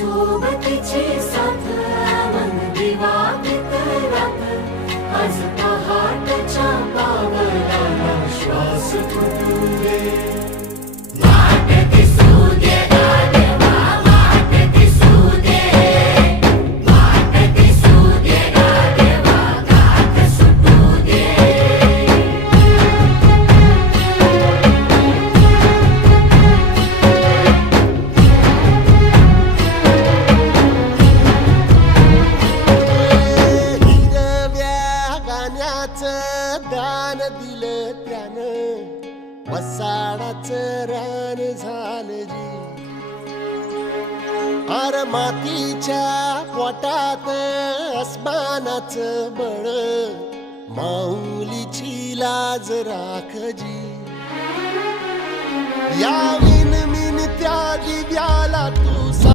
सोबतीची साथ मन दिवाळीत रात आज पहाटच्या पावलाला श्वास फुटू दे वाट दिसू दे गाढवा वाट दिसू दे वाट दिसू दे गाढवा गाठ सुटू दे दान दिलं त्यानं वसाडाचं रान झालं जी अर मातीच्या पोटात अस्मानाचं बळ माऊलीची लाज राखजी या विनमिन त्या दिव्याला